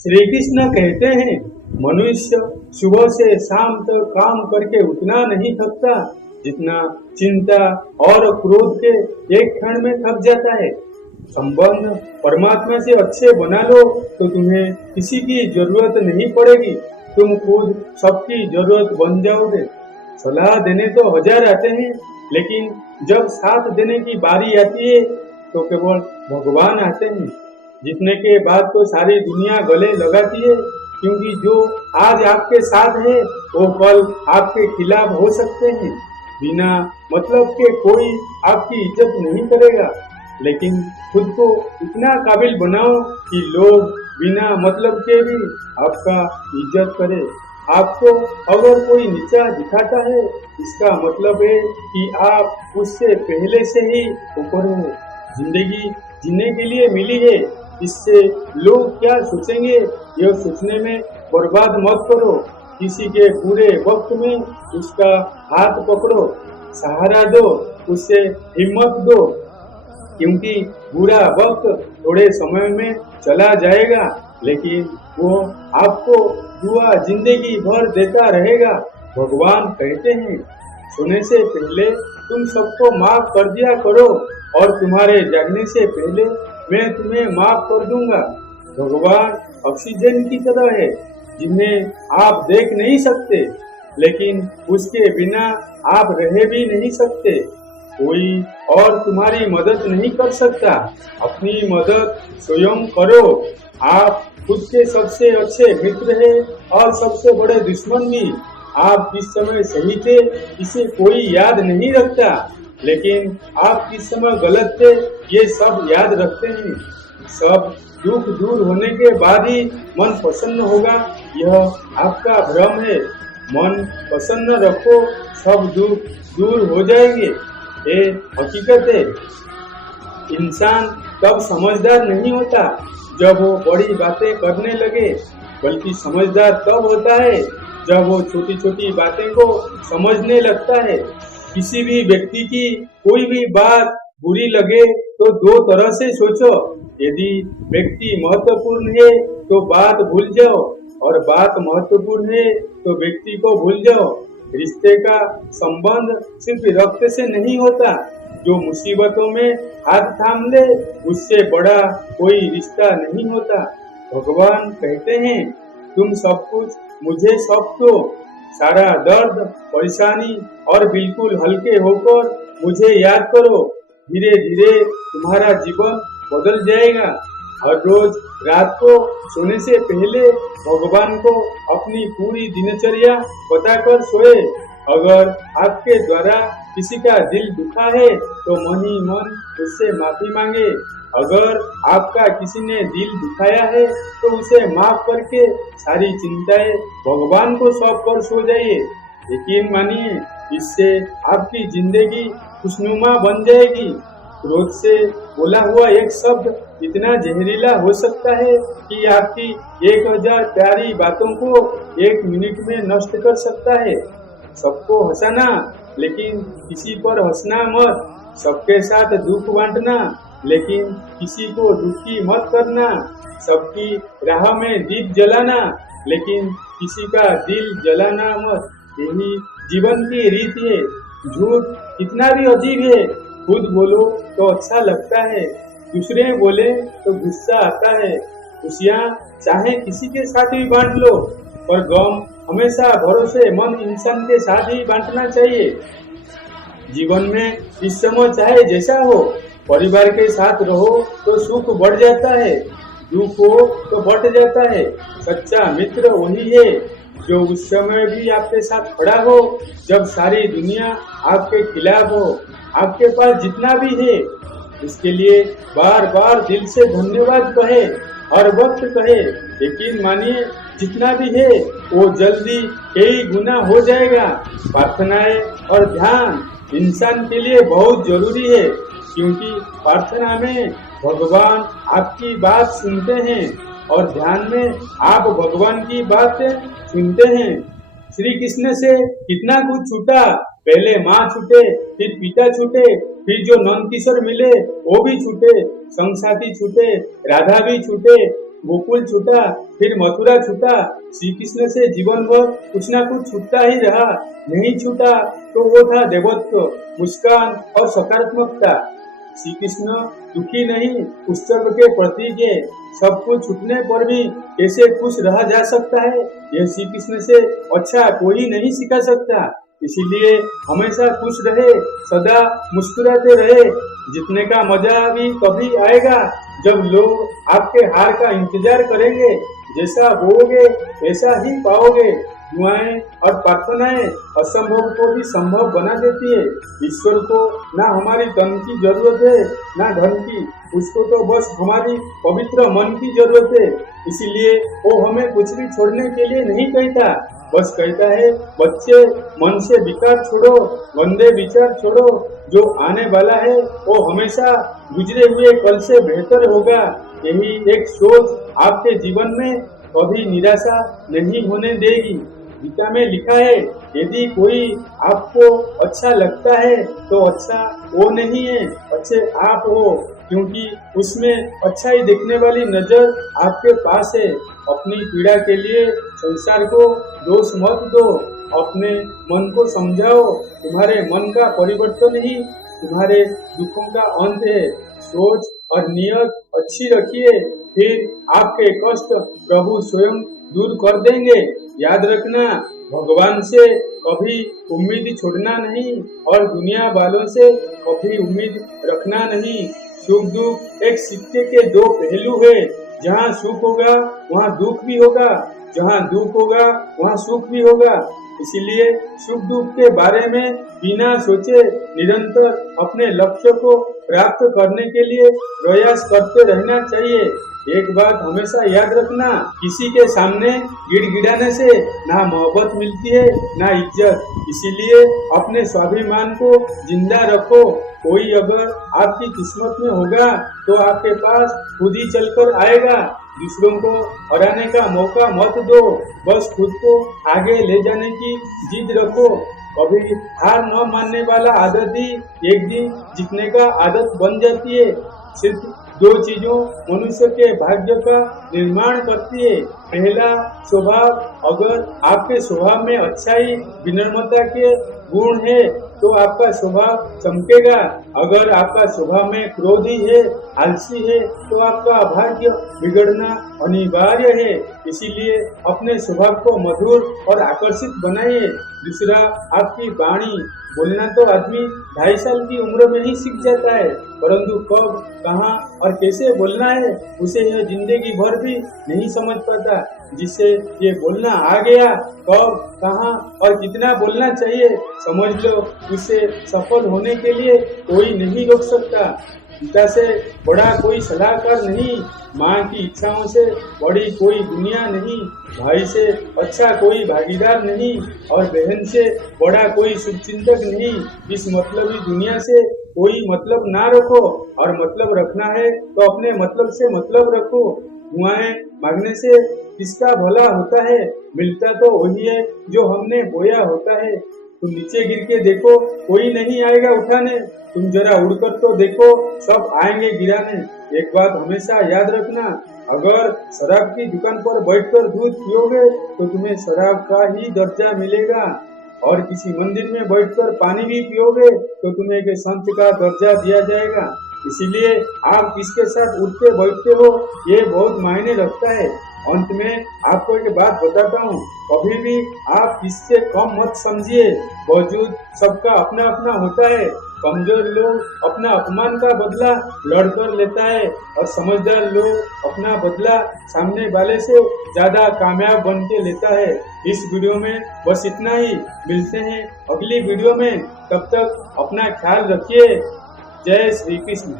श्री कृष्ण कहते हैं, मनुष्य सुबह से शाम तक काम करके उतना नहीं थकता जितना चिंता और क्रोध के एक क्षण में थक जाता है। संबंध परमात्मा से अच्छे बना लो तो तुम्हें किसी की जरूरत नहीं पड़ेगी, तुम खुद सबकी जरूरत बन जाओगे। सलाह देने तो हजार आते हैं, लेकिन जब साथ देने की बारी आती है तो केवल भगवान आते हैं। जीतने के बाद तो सारी दुनिया गले लगाती है, क्योंकि जो आज आपके साथ है वो कल आपके खिलाफ हो सकते हैं। बिना मतलब के कोई आपकी इज्जत नहीं करेगा, लेकिन खुद को इतना काबिल बनाओ कि लोग बिना मतलब के भी आपका इज्जत करे। आपको अगर कोई नीचा दिखाता है, इसका मतलब है कि आप उससे पहले से ही ऊपर हो। जिंदगी जीने के लिए मिली है, इससे लोग क्या सोचेंगे यह सोचने में बर्बाद मत करो। किसी के बुरे वक्त में उसका हाथ पकड़ो, सहारा दो, उससे हिम्मत दो, क्योंकि बुरा वक्त थोड़े समय में चला जाएगा, लेकिन वो आपको दुआ जिंदगी भर देता रहेगा। भगवान कहते हैं, सोने से पहले तुम सबको माफ कर दिया करो और तुम्हारे जागने से पहले मैं तुम्हें माफ कर दूंगा। भगवान ऑक्सीजन की तरह है, जिन्हें आप देख नहीं सकते, लेकिन उसके बिना आप रह भी नहीं सकते। कोई और तुम्हारी मदद नहीं कर सकता, अपनी मदद स्वयं करो। आप खुद के सबसे अच्छे मित्र हैं और सबसे बड़े दुश्मन भी। आप किस समय सही थे इसे कोई याद नहीं रखता, लेकिन आप किस समय गलत थे ये सब याद रखते हैं। सब दुख दूर होने के बाद ही मन प्रसन्न होगा, यह आपका भ्रम है। मन प्रसन्न रखो, सब दुख दूर हो जाएंगे, ये हकीकत है। इंसान तब समझदार नहीं होता जब वो बड़ी बातें करने लगे, बल्कि समझदार तब होता है जब वो छोटी छोटी बातें को समझने लगता है। किसी भी व्यक्ति की कोई भी बात बुरी लगे तो दो तरह से सोचो। यदि व्यक्ति महत्वपूर्ण है तो बात भूल जाओ, और बात महत्वपूर्ण है तो व्यक्ति को भूल जाओ। रिश्ते का संबंध सिर्फ रक्त से नहीं होता। जो मुसीबतों में हाथ थाम ले, उससे बड़ा कोई रिश्ता नहीं होता। भगवान कहते हैं, तुम सब कुछ मुझे सौंप दो, सारा दर्द परेशानी, और बिल्कुल हल्के होकर मुझे याद करो। धीरे धीरे तुम्हारा जीवन बदल जाएगा। हर रोज रात को सोने से पहले भगवान को अपनी पूरी दिनचर्या बताकर सोए। अगर आपके द्वारा किसी का दिल दुखा है तो मन ही मन उससे माफी मांगे। अगर आपका किसी ने दिल दुखाया है तो उसे माफ करके सारी चिंताएं भगवान को सौंप कर सो जाइए। यकीन मानिए, इससे आपकी जिंदगी खुशनुमा बन जाएगी। क्रोध से बोला हुआ एक शब्द इतना जहरीला हो सकता है कि आपकी 1000 प्यारी बातों को 1 मिनट में नष्ट कर सकता है। सबको हंसाना, लेकिन किसी पर हंसना मत। सबके साथ दुख बांटना, लेकिन किसी को दुखी मत करना। सबकी राह में दीप जलाना, लेकिन किसी का दिल जलाना मत। यही जीवन की रीत है। झूठ कितना भी अजीब है, खुद बोलो तो अच्छा लगता है, दूसरे बोले तो गुस्सा आता है। खुशियाँ चाहे किसी के साथ भी बांट लो, पर गम हमेशा भरोसेमंद इंसान के साथ ही बांटना चाहिए। जीवन में इस समय चाहे जैसा हो, परिवार के साथ रहो तो सुख बढ़ जाता है, दुख हो तो बढ़ जाता है। सच्चा मित्र वही है जो उस समय भी आपके साथ खड़ा हो जब सारी दुनिया आपके खिलाफ हो। आपके पास जितना भी है इसके लिए बार बार दिल से धन्यवाद कहे, हर वक्त कहे। यकीन मानिए, जितना भी है वो जल्दी कई गुना हो जाएगा। प्रार्थनाएं और ध्यान इंसान के लिए बहुत जरूरी है, क्योंकि प्रार्थना में भगवान आपकी बात सुनते हैं और ध्यान में आप भगवान की बात सुनते हैं। श्री कृष्ण से कितना कुछ छूटा, पहले माँ छूटे, फिर पिता छूटे, फिर जो नंद किशोर मिले वो भी छूटे, संग साथी छूटे, राधा भी छूटे, गोकुल छूटा, फिर मथुरा छूटा। श्री कृष्ण से जीवन भर कुछ ना कुछ छूटता ही रहा। नहीं छूटा तो वो था देवत्व, मुस्कान और सकारात्मकता। श्री कृष्ण दुखी नहीं, उत्सर्ग के प्रतीक है। सब कुछ छूटने पर भी कैसे खुश रहा जा सकता है, यह श्री कृष्ण से अच्छा कोई नहीं सिखा सकता। इसीलिए हमेशा खुश रहे, सदा मुस्कुराते रहे। जीतने का मजा भी कभी आएगा जब लोग आपके हार का इंतजार करेंगे। जैसा बोओगे वैसा ही पाओगे। दुआएं और प्रार्थनाएं असंभव को भी संभव बना देती है। ईश्वर को ना हमारी धन की जरूरत है ना धन की, उसको तो बस हमारी पवित्र मन की जरूरत है। इसीलिए वो हमें कुछ भी छोड़ने के लिए नहीं कहता, बस कहता है बच्चे मन से विकार छोड़ो, गंदे विचार छोड़ो। जो आने वाला है वो हमेशा गुजरे हुए कल से बेहतर होगा। यही एक सोच आपके जीवन में कभी निराशा नहीं होने देगी। गीता में लिखा है, यदि कोई आपको अच्छा लगता है तो अच्छा वो नहीं है, अच्छे आप हो, क्योंकि उसमें अच्छाई देखने वाली नजर आपके पास है। अपनी पीड़ा के लिए संसार को दोष मत दो, अपने मन को समझाओ। तुम्हारे मन का परिवर्तन ही तुम्हारे दुखों का अंत है। सोच और नियत अच्छी रखिए, फिर आपके कष्ट प्रभु स्वयं दूर कर देंगे। याद रखना, भगवान से कभी उम्मीद छोड़ना नहीं और दुनिया वालों से कभी उम्मीद रखना नहीं। सुख दुख एक सिक्के के दो पहलू है। जहाँ सुख होगा वहाँ दुख भी होगा, जहाँ दुख होगा वहाँ सुख भी होगा। इसीलिए सुख दुख के बारे में बिना सोचे निरंतर अपने लक्ष्य को प्राप्त करने के लिए प्रयास करते रहना चाहिए। एक बात हमेशा याद रखना, किसी के सामने गिड़गिड़ाने से ना मोहब्बत मिलती है ना इज्जत। इसीलिए अपने स्वाभिमान को जिंदा रखो। कोई अगर आपकी किस्मत में होगा तो आपके पास खुद ही चलकर आएगा। दूसरों को हराने का मौका मत दो, बस खुद को आगे ले जाने की जिद रखो। कभी हार न मानने वाला आदत ही एक दिन जीतने का आदत बन जाती है। सिर्फ दो चीजों मनुष्य के भाग्य का निर्माण करती है। पहला स्वभाव, अगर आपके स्वभाव में अच्छाई विनम्रता के गुण है तो आपका स्वभाव चमकेगा। अगर आपका स्वभाव में क्रोधी है, आलसी है, तो आपका भाग्य बिगड़ना अनिवार्य है। इसीलिए अपने स्वभाव को मधुर और आकर्षित बनाइए। दूसरा, आपकी वाणी। बोलना तो आदमी 2.5 साल की उम्र में ही सीख जाता है, परंतु कब, कहाँ और कैसे बोलना है उसे यह जिंदगी भर भी नहीं समझ पाता। जिसे ये बोलना आ गया, कब, कहाँ और कितना बोलना चाहिए समझ लो, उसे सफल होने के लिए कोई नहीं रोक सकता। पिता से बड़ा कोई सलाहकार नहीं, माँ की इच्छाओं से बड़ी कोई दुनिया नहीं, भाई से अच्छा कोई भागीदार नहीं और बहन से बड़ा कोई शुभचिंतक नहीं। इस मतलबी दुनिया से कोई मतलब ना रखो, और मतलब रखना है तो अपने मतलब से मतलब रखो। दुआएं मांगने से किसका भला होता है, मिलता तो वही है जो हमने बोया होता है। तुम नीचे गिर के देखो, कोई नहीं आएगा उठाने। तुम जरा उड़कर तो देखो, सब आएंगे गिराने। एक बात हमेशा याद रखना, अगर शराब की दुकान पर बैठकर दूध पियोगे तो तुम्हें शराब का ही दर्जा मिलेगा, और किसी मंदिर में बैठकर पानी भी पियोगे तो तुम्हें एक संत का दर्जा दिया जाएगा। इसीलिए आप किसके साथ उठते बैठते हो ये बहुत मायने रखता है। अंत में आपको एक बात बताता हूँ, कभी भी आप किससे कम मत समझिए। वजूद सबका अपना अपना होता है। कमजोर लोग अपना अपमान का बदला लड़कर लेता है, और समझदार लोग अपना बदला सामने वाले से ज्यादा कामयाब बन के लेता है। इस वीडियो में बस इतना ही। मिलते हैं अगली वीडियो में, तब तक अपना ख्याल रखिए। जय श्री कृष्ण।